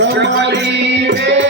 Nobody.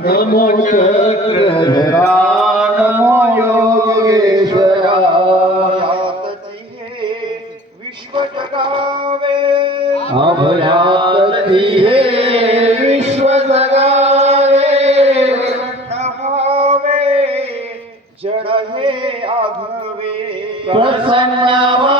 નમો ચક્રધરા નમો યોગેશ્વરા વિશ્વ જગાવે અભયાતી હે વિશ્વ જગાવે જળ હે આભવે પ્રસન્ન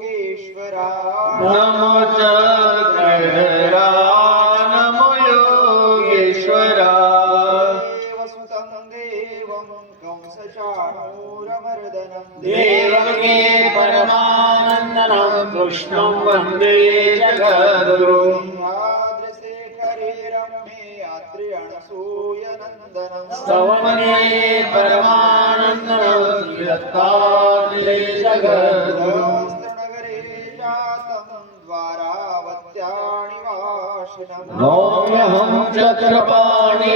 योगेश्वरा नमो चक्रधरा नमो योगेश्वरा। वसुतं देवं कंसचाणूरमर्दनं देवके परमानन्दनं कृष्णं वंदे अत्र्यणसूयनन्दनं स्तवमने परमानन्दनं जगद्गुरु। वाशनम् नौम्यहं चक्रपाणि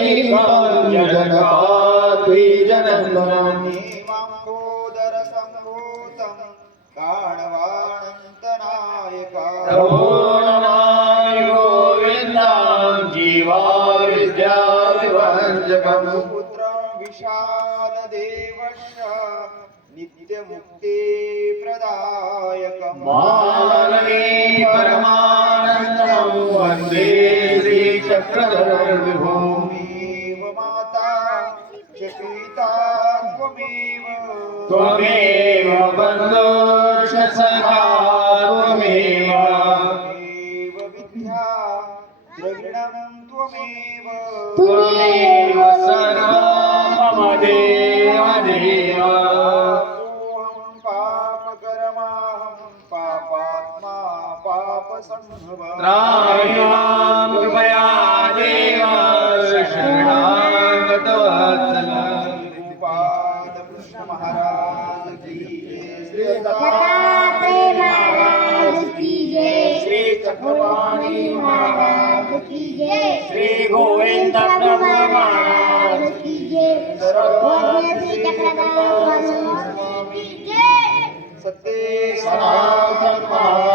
जनकाद्विजनन्दनम् नीमाम्बोदरसम्भूतं काणवानन्तनायका प्रभो नमामि गोविन्दां जीवा विद्या विभञ्जकम् पुत्रं विशालदेवश्च नित्यमुक्ते प्रदायकम् मानवी परमानन्दं वंदे श्रीचक्रधरविभुम्। त्वमेव माता च पिता त्वमेव। त्वमेव बन्धुश्च सखा त्वमेव। त्वमेव विद्या द्रविणं त्वमेव। त्वमेव कृपया देव शरणागतवत्सल कृष्ण महाराज श्री दत्तात्रेय महाराज की जय। श्री चक्रपाणि महाराज की जय श्री गोविंद प्रभु महाराज की जय श्री चक्रधर स्वामी की जय सत्य सनातन महाराज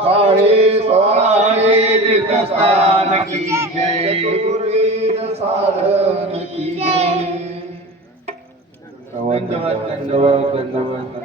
साडे सोळाशे तीर्थस्थान की जय चतुर्वेद साधन की जय. दंडवत दंडवत दंडवत